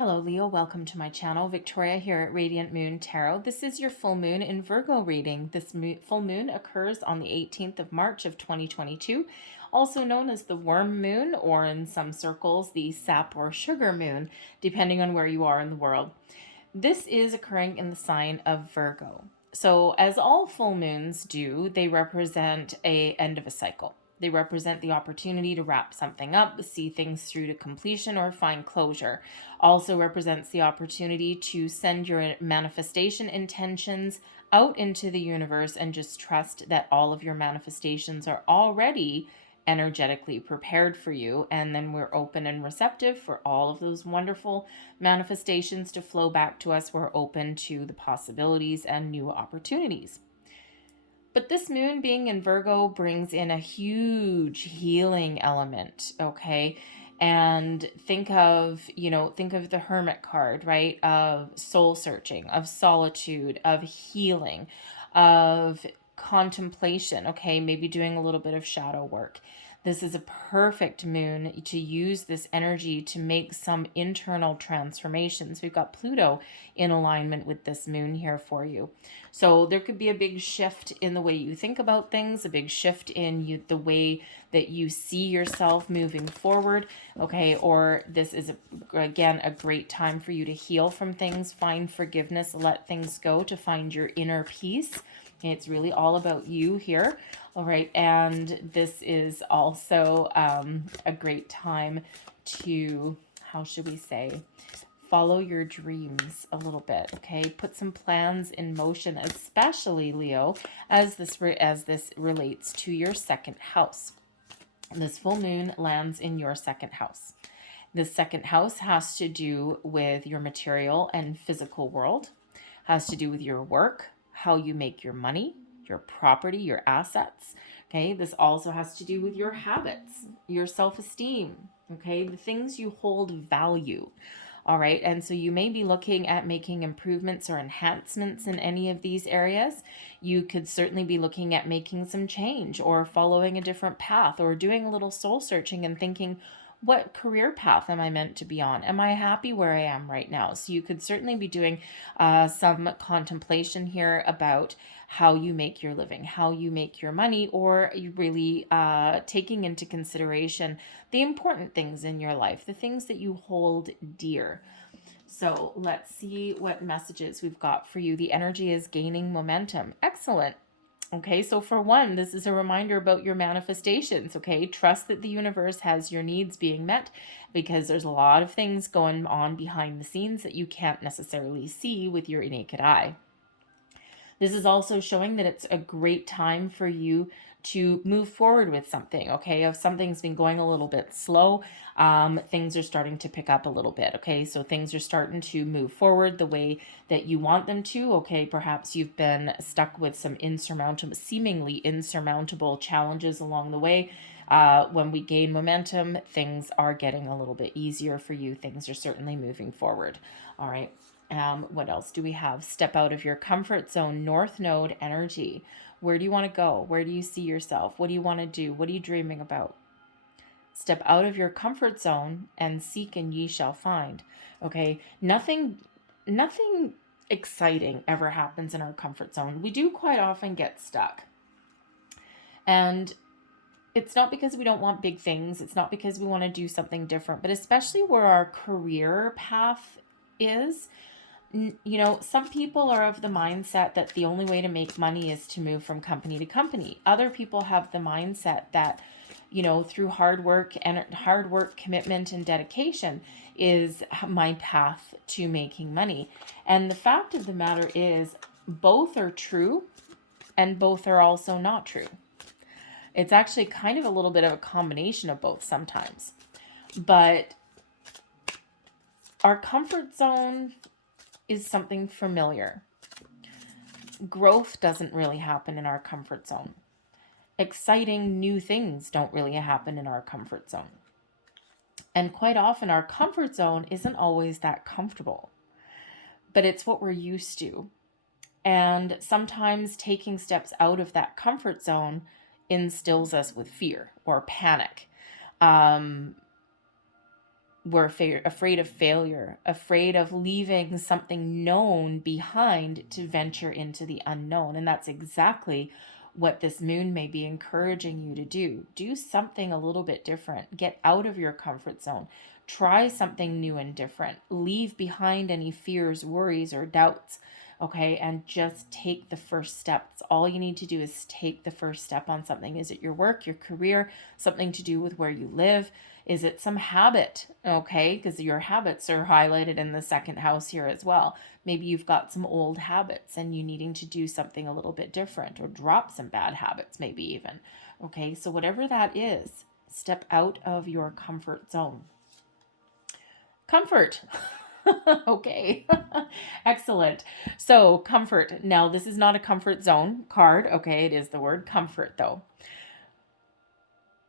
Hello Leo, welcome to my channel. Victoria here at Radiant Moon Tarot. This is your full moon in Virgo reading. This full moon occurs on the 18th of March of 2022, also known as the worm moon, or in some circles, the sap or sugar moon, depending on where you are in the world. This is occurring in the sign of Virgo. So as all full moons do, they represent an end of a cycle. They represent the opportunity to wrap something up, see things through to completion, or find closure. Also represents the opportunity to send your manifestation intentions out into the universe and just trust that all of your manifestations are already energetically prepared for you, and then we're open and receptive for all of those wonderful manifestations to flow back to us. We're open to the possibilities and new opportunities. But this moon being in Virgo brings in a huge healing element, okay? And think of the Hermit card, right? Of soul searching, of solitude, of healing, of contemplation, okay? Maybe doing a little bit of shadow work. This is a perfect moon to use this energy to make some internal transformations. We've got Pluto in alignment with this moon here for you. So there could be a big shift in the way you think about things, a big shift in the way that you see yourself moving forward, okay? Or this is, again, a great time for you to heal from things, find forgiveness, let things go, to find your inner peace. It's really all about you here. All right. And this is also a great time to, how should we say, follow your dreams a little bit. Okay. Put some plans in motion, especially Leo, as this relates to your second house. This full moon lands in your second house. The second house has to do with your material and physical world, has to do with your work, how you make your money, your property, your assets. Okay, this also has to do with your habits, your self-esteem, okay, the things you hold value. All right, and so you may be looking at making improvements or enhancements in any of these areas. You could certainly be looking at making some change or following a different path, or doing a little soul searching and thinking, what career path am I meant to be on? Am I happy where I am right now? So you could certainly be doing some contemplation here about how you make your living, how you make your money, or you really taking into consideration the important things in your life, the things that you hold dear. So let's see what messages we've got for you. The energy is gaining momentum. Excellent. Okay, so for one, this is a reminder about your manifestations, okay? Trust that the universe has your needs being met, because there's a lot of things going on behind the scenes that you can't necessarily see with your naked eye. This is also showing that it's a great time for you to move forward with something, okay? If something's been going a little bit slow, things are starting to pick up a little bit, okay? So things are starting to move forward the way that you want them to, okay? Perhaps you've been stuck with some seemingly insurmountable challenges along the way. When we gain momentum, things are getting a little bit easier for you. Things are certainly moving forward, all right? What else do we have? Step out of your comfort zone, North Node energy. Where do you want to go? Where do you see yourself? What do you want to do? What are you dreaming about? Step out of your comfort zone and seek and ye shall find. Okay, nothing exciting ever happens in our comfort zone. We do quite often get stuck. And it's not because we don't want big things. It's not because we want to do something different, but especially where our career path is. You know, some people are of the mindset that the only way to make money is to move from company to company. Other people have the mindset that, you know, through hard work, commitment, and dedication is my path to making money. And the fact of the matter is, both are true and both are also not true. It's actually kind of a little bit of a combination of both sometimes. But our comfort zone is something familiar. Growth doesn't really happen in our comfort zone. Exciting new things don't really happen in our comfort zone. And quite often our comfort zone isn't always that comfortable, but it's what we're used to. And sometimes taking steps out of that comfort zone instills us with fear or panic. we're afraid of failure, afraid of leaving something known behind to venture into the unknown. And that's exactly what this moon may be encouraging you to do. Do something a little bit different. Get out of your comfort zone. Try something new and different. Leave behind any fears, worries, or doubts. Okay, and just take the first step. That's all you need to do is take the first step on something. Is it your work, your career, something to do with where you live? Is it some habit? Okay, because your habits are highlighted in the second house here as well. Maybe you've got some old habits and you needing to do something a little bit different, or drop some bad habits, maybe even. Okay, so whatever that is, step out of your comfort zone. Comfort. Okay. Excellent. So comfort. Now, this is not a comfort zone card. Okay, it is the word comfort though.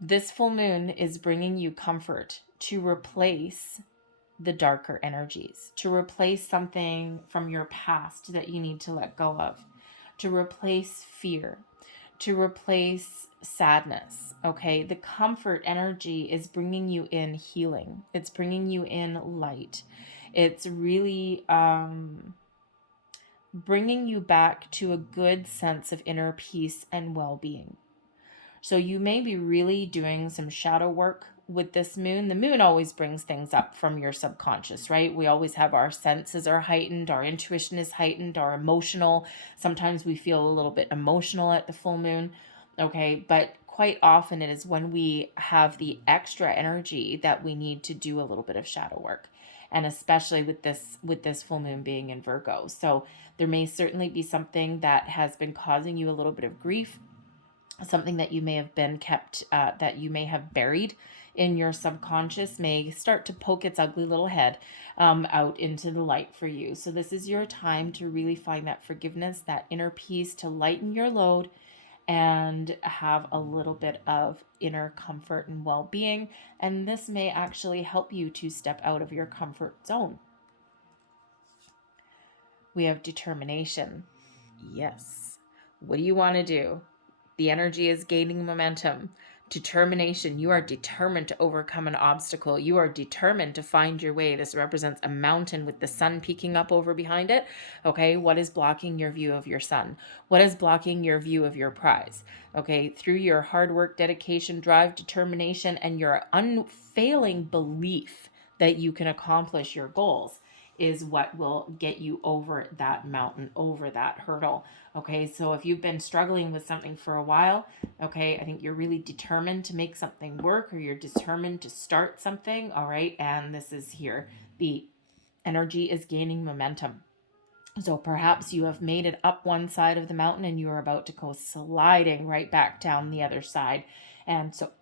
This full moon is bringing you comfort to replace the darker energies, to replace something from your past that you need to let go of, to replace fear, to replace sadness. Okay, the comfort energy is bringing you in healing. It's bringing you in light. It's really bringing you back to a good sense of inner peace and well-being. So you may be really doing some shadow work with this moon. The moon always brings things up from your subconscious, right? We always have our senses are heightened, our intuition is heightened, our emotional. Sometimes we feel a little bit emotional at the full moon, okay? But quite often it is when we have the extra energy that we need to do a little bit of shadow work. And especially with this full moon being in Virgo. So there may certainly be something that has been causing you a little bit of grief, something that you may have been kept, that you may have buried in your subconscious may start to poke its ugly little head out into the light for you. So this is your time to really find that forgiveness, that inner peace, to lighten your load and have a little bit of inner comfort and well-being. And this may actually help you to step out of your comfort zone. We have determination. Yes. What do you want to do? The energy is gaining momentum. Determination. You are determined to overcome an obstacle. You are determined to find your way. This represents a mountain with the sun peeking up over behind it. Okay, what is blocking your view of your sun? What is blocking your view of your prize? Okay, through your hard work, dedication, drive, determination, and your unfailing belief that you can accomplish your goals is what will get you over that mountain, over that hurdle. Okay, so if you've been struggling with something for a while, okay, I think you're really determined to make something work, or you're determined to start something, all right, and this is here. The energy is gaining momentum. So perhaps you have made it up one side of the mountain and you are about to go sliding right back down the other side. And so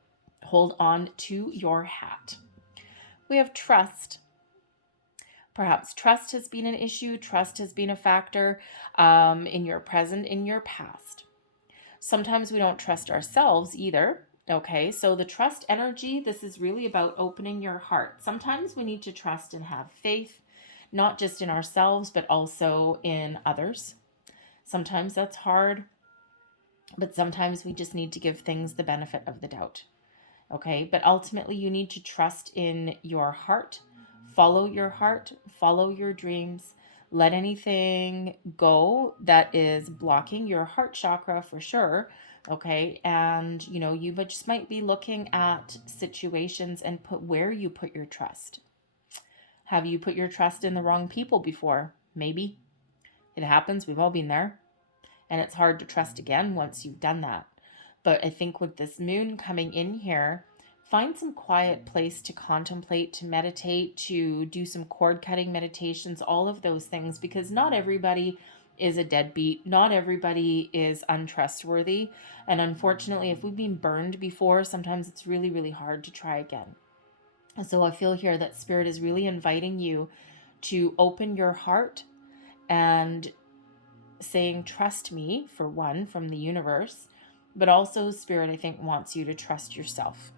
hold on to your hat. We have trust. Perhaps trust has been an issue. Trust has been a factor in your present, in your past. Sometimes we don't trust ourselves either. Okay, so the trust energy, this is really about opening your heart. Sometimes we need to trust and have faith, not just in ourselves, but also in others. Sometimes that's hard, but sometimes we just need to give things the benefit of the doubt. Okay, but ultimately you need to trust in your heart. Follow your heart, follow your dreams. Let anything go that is blocking your heart chakra for sure. Okay, and you just might be looking at situations and put where you put your trust. Have you put your trust in the wrong people before? Maybe. It happens. We've all been there. And it's hard to trust again once you've done that. But I think with this moon coming in here, find some quiet place to contemplate, to meditate, to do some cord cutting meditations, all of those things, because not everybody is a deadbeat. Not everybody is untrustworthy. And unfortunately, if we've been burned before, sometimes it's really, really hard to try again. And so I feel here that Spirit is really inviting you to open your heart and saying, trust me, for one, from the universe, but also Spirit, I think, wants you to trust yourself.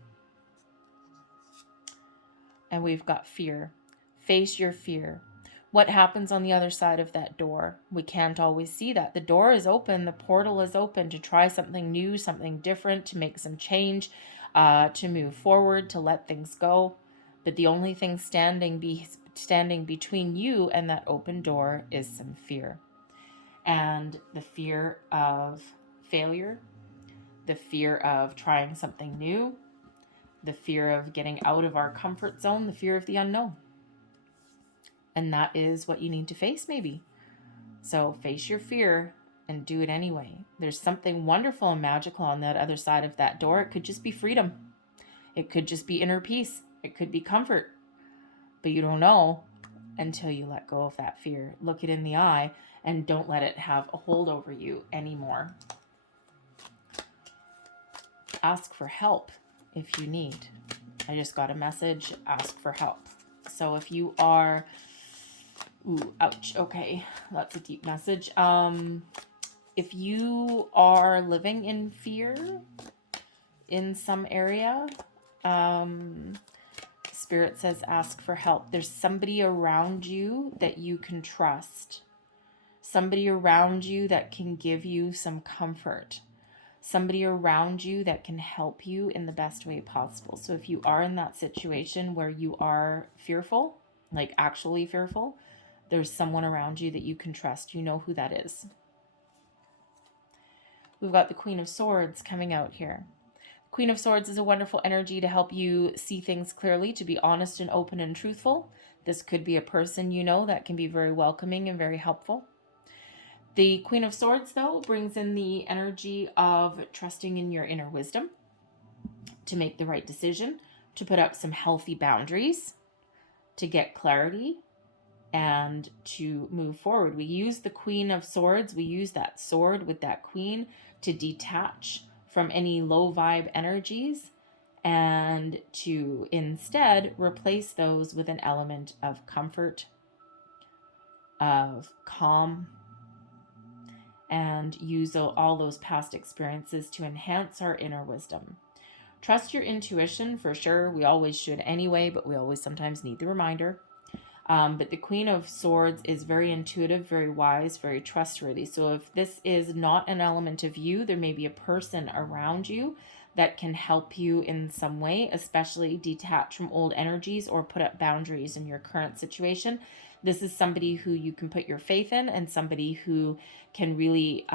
And we've got fear. Face your fear. What happens on the other side of that door? We can't always see that. The door is open. The portal is open to try something new, something different, to make some change, to move forward, to let things go. But the only thing standing between you and that open door is some fear. And the fear of failure, the fear of trying something new, the fear of getting out of our comfort zone, the fear of the unknown. And that is what you need to face, maybe. So face your fear and do it anyway. There's something wonderful and magical on that other side of that door. It could just be freedom. It could just be inner peace. It could be comfort. But you don't know until you let go of that fear. Look it in the eye and don't let it have a hold over you anymore. Ask for help if you need. I just got a message, ask for help. So if you are, ooh, ouch, okay, that's a deep message. If you are living in fear in some area, Spirit says ask for help. There's somebody around you that you can trust. Somebody around you that can give you some comfort. Somebody around you that can help you in the best way possible. So if you are in that situation where you are fearful, like actually fearful, there's someone around you that you can trust. You know who that is. We've got the Queen of Swords coming out here. Queen of Swords is a wonderful energy to help you see things clearly, to be honest and open and truthful. This could be a person you know that can be very welcoming and very helpful. The Queen of Swords, though, brings in the energy of trusting in your inner wisdom to make the right decision, to put up some healthy boundaries, to get clarity, and to move forward. We use the Queen of Swords, we use that sword with that queen to detach from any low vibe energies and to instead replace those with an element of comfort, of calm, and use all those past experiences to enhance our inner wisdom. Trust your intuition for sure. We always should anyway, but we always sometimes need the reminder. But the Queen of Swords is very intuitive, very wise, very trustworthy. So if this is not an element of you, there may be a person around you that can help you in some way, especially detach from old energies or put up boundaries in your current situation. This is somebody who you can put your faith in and somebody who can really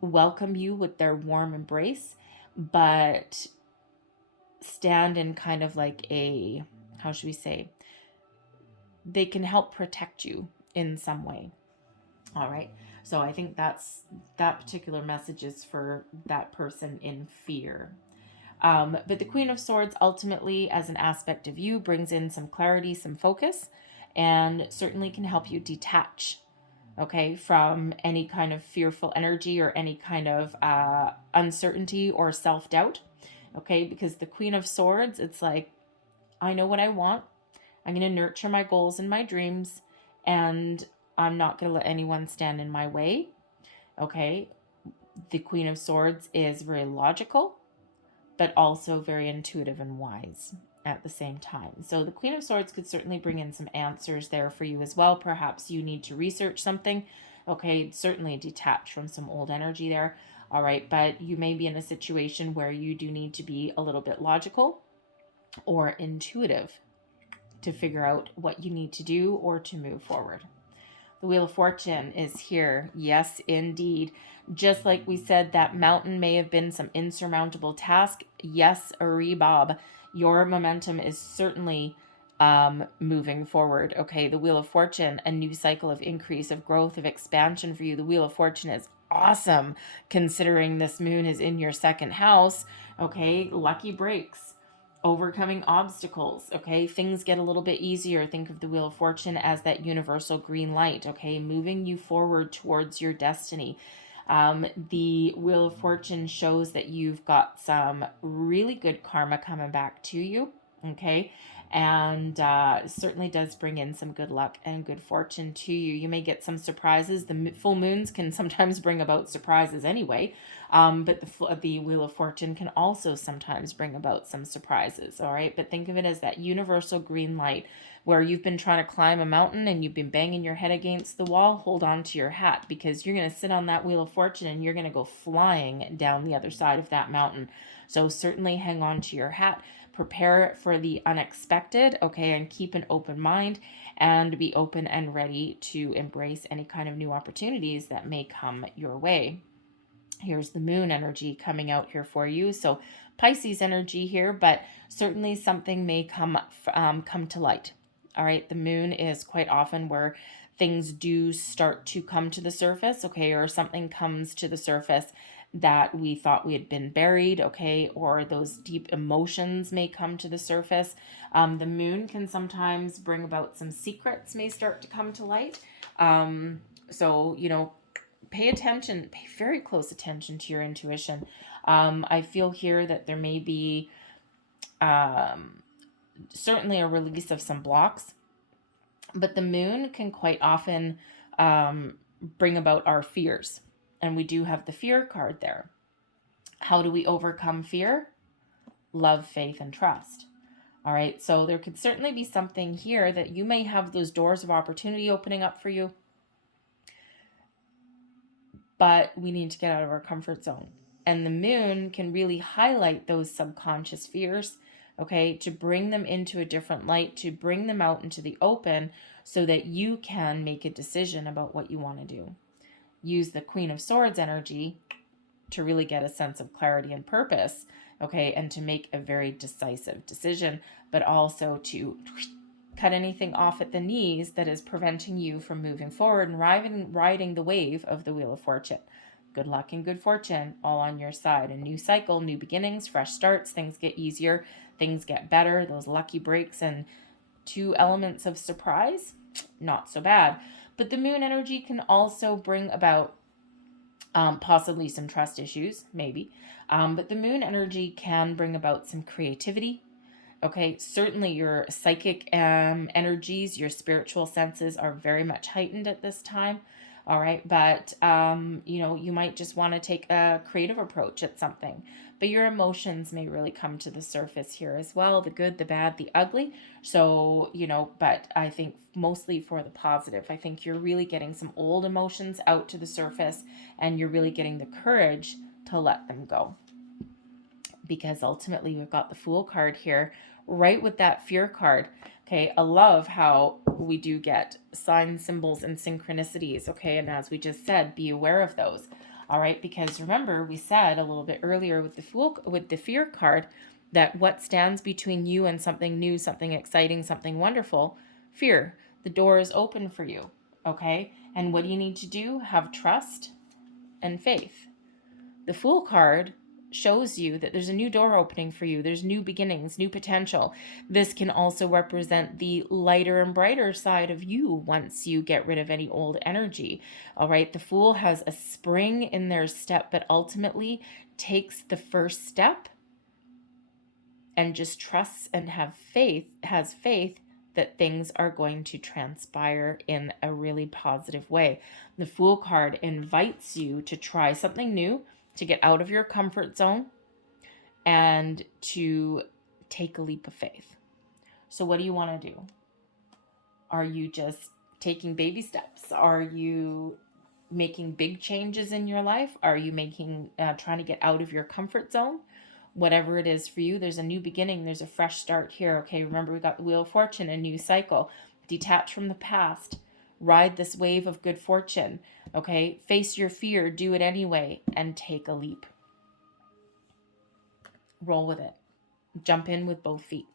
welcome you with their warm embrace, but stand in kind of like a, how should we say, they can help protect you in some way. All right. So I think that particular message is for that person in fear. But the Queen of Swords ultimately, as an aspect of you, brings in some clarity, some focus, and certainly can help you detach, okay, from any kind of fearful energy or any kind of uncertainty or self-doubt, okay? Because the Queen of Swords, it's like, I know what I want. I'm going to nurture my goals and my dreams, and I'm not going to let anyone stand in my way, okay? The Queen of Swords is very logical, but also very intuitive and wise at the same time. So the Queen of Swords could certainly bring in some answers there for you as well. Perhaps you need to research something, okay? Certainly detach from some old energy there, all right? But you may be in a situation where you do need to be a little bit logical or intuitive to figure out what you need to do or to move forward. The Wheel of Fortune is here. Yes, indeed. Just like we said, that mountain may have been some insurmountable task. Yes, Bob, your momentum is certainly moving forward. Okay, the Wheel of Fortune, a new cycle of increase, of growth, of expansion for you. The Wheel of Fortune is awesome considering this moon is in your second house. Okay, lucky breaks. Overcoming obstacles, okay? Things get a little bit easier. Think of the Wheel of Fortune as that universal green light, okay? Moving you forward towards your destiny. The Wheel of Fortune shows that you've got some really good karma coming back to you, okay? And certainly does bring in some good luck and good fortune to you. You may get some surprises. The full moons can sometimes bring about surprises anyway, but the Wheel of Fortune can also sometimes bring about some surprises, all right? But think of it as that universal green light where you've been trying to climb a mountain and you've been banging your head against the wall. Hold on to your hat because you're going to sit on that Wheel of Fortune and you're going to go flying down the other side of that mountain. So certainly hang on to your hat. prepare for the unexpected, okay, and keep an open mind and be open and ready to embrace any kind of new opportunities that may come your way. Here's the moon energy coming out here for you. So Pisces energy here, but certainly something may come to light. All right. The moon is quite often where things do start to come to the surface, okay, or something comes to the surface that we thought we had been buried, okay, or those deep emotions may come to the surface. The moon can sometimes bring about some secrets may start to come to light. So, pay attention, pay very close attention to your intuition. I feel here that there may be certainly a release of some blocks, but the moon can quite often bring about our fears. And we do have the fear card there. How do we overcome fear? Love, faith, and trust. All right, so there could certainly be something here that you may have those doors of opportunity opening up for you, but we need to get out of our comfort zone. And the moon can really highlight those subconscious fears, okay, to bring them into a different light, to bring them out into the open so that you can make a decision about what you want to do. Use the Queen of Swords energy to really get a sense of clarity and purpose, okay, and to make a very decisive decision, but also to cut anything off at the knees that is preventing you from moving forward and riding the wave of the Wheel of Fortune. Good luck and good fortune all on your side. A new cycle, new beginnings, fresh starts, things get easier, things get better, those lucky breaks and 2 elements of surprise, not so bad. But the moon energy can also bring about possibly some trust issues, maybe. But the moon energy can bring about some creativity. Okay, certainly your psychic energies, your spiritual senses are very much heightened at this time. All right, but you might just want to take a creative approach at something. But your emotions may really come to the surface here as well, the good, the bad, the ugly. So, but I think mostly for the positive. I think you're really getting some old emotions out to the surface and you're really getting the courage to let them go. Because ultimately we've got the Fool card here, right with that fear card. Okay, I love how we do get signs, symbols, and synchronicities. Okay, and as we just said, be aware of those. All right, because remember we said a little bit earlier with the fear card that what stands between you and something new, something exciting, something wonderful? Fear. The door is open for you. Okay, and what do you need to do? Have trust and faith. The Fool card shows you that there's a new door opening for you. There's new beginnings, new potential. This can also represent the lighter and brighter side of you once you get rid of any old energy. All right. The Fool has a spring in their step, but ultimately takes the first step and just trusts and has faith that things are going to transpire in a really positive way. The Fool card invites you to try something new, to get out of your comfort zone, and to take a leap of faith. So what do you want to do? Are you just taking baby steps? Are you making big changes in your life? Are you trying to get out of your comfort zone? Whatever it is for you, there's a new beginning. There's a fresh start here. Okay, remember we got the Wheel of Fortune, a new cycle. Detach from the past. Ride this wave of good fortune. Okay, face your fear, do it anyway, and take a leap. Roll with it. Jump in with both feet.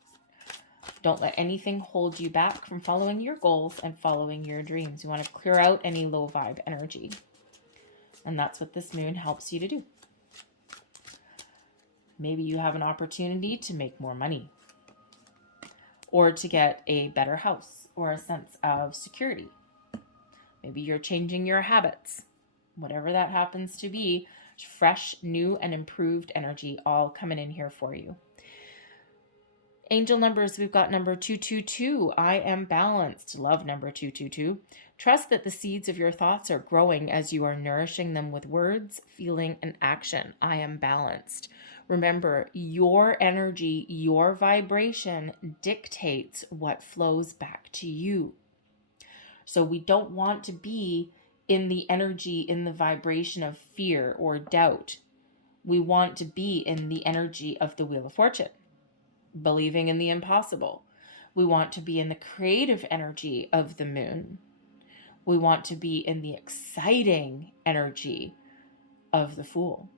Don't let anything hold you back from following your goals and following your dreams. You want to clear out any low vibe energy. And that's what this moon helps you to do. Maybe you have an opportunity to make more money, or to get a better house, or a sense of security. Maybe you're changing your habits. Whatever that happens to be, fresh, new, and improved energy all coming in here for you. Angel numbers, we've got number 222. I am balanced. Love number 222. Trust that the seeds of your thoughts are growing as you are nourishing them with words, feeling, and action. I am balanced. Remember, your energy, your vibration dictates what flows back to you. So we don't want to be in the energy, in the vibration of fear or doubt. We want to be in the energy of the Wheel of Fortune. believing in the impossible. We want to be in the creative energy of the moon. We want to be in the exciting energy of the Fool.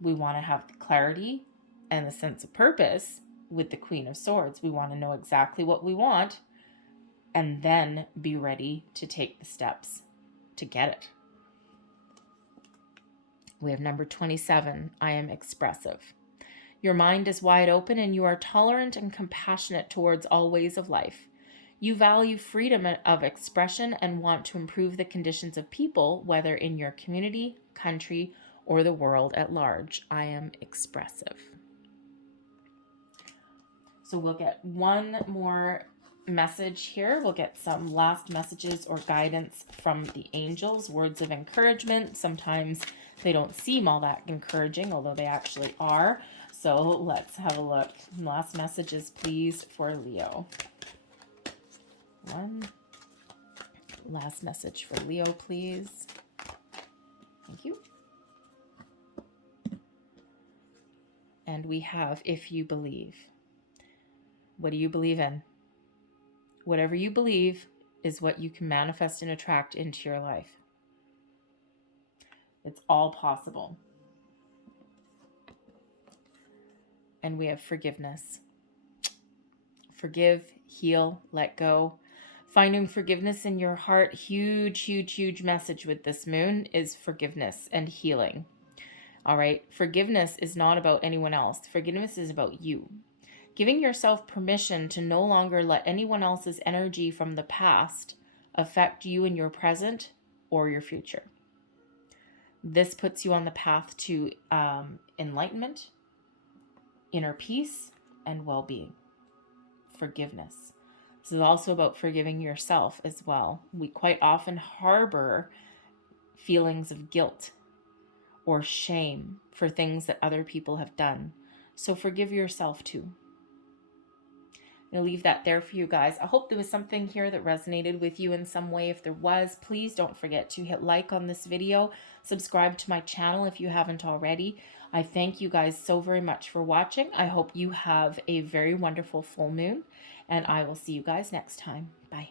We want to have the clarity and the sense of purpose with the Queen of Swords. We want to know exactly what we want and then be ready to take the steps to get it. We have number 27. I am expressive. Your mind is wide open and you are tolerant and compassionate towards all ways of life. You value freedom of expression and want to improve the conditions of people, whether in your community, country, or the world at large. I am expressive. So we'll get one more message here. We'll get some last messages or guidance from the angels, words of encouragement. Sometimes they don't seem all that encouraging, although they actually are. So let's have a look. Last messages, please, for Leo. One last message for Leo, please. Thank you. And we have, if you believe. What do you believe in? Whatever you believe is what you can manifest and attract into your life. It's all possible. And we have forgiveness. Forgive, heal, let go. Finding forgiveness in your heart, huge, huge, huge message with this moon is forgiveness and healing. All right. Forgiveness is not about anyone else. Forgiveness is about you. Giving yourself permission to no longer let anyone else's energy from the past affect you in your present or your future. This puts you on the path to enlightenment, inner peace, and well-being. Forgiveness. This is also about forgiving yourself as well. We quite often harbor feelings of guilt or shame for things that other people have done. So forgive yourself too. I'll leave that there for you guys. I hope there was something here that resonated with you in some way. If there was, please don't forget to hit like on this video. Subscribe to my channel if you haven't already. I thank you guys so very much for watching. I hope you have a very wonderful full moon, and I will see you guys next time. Bye.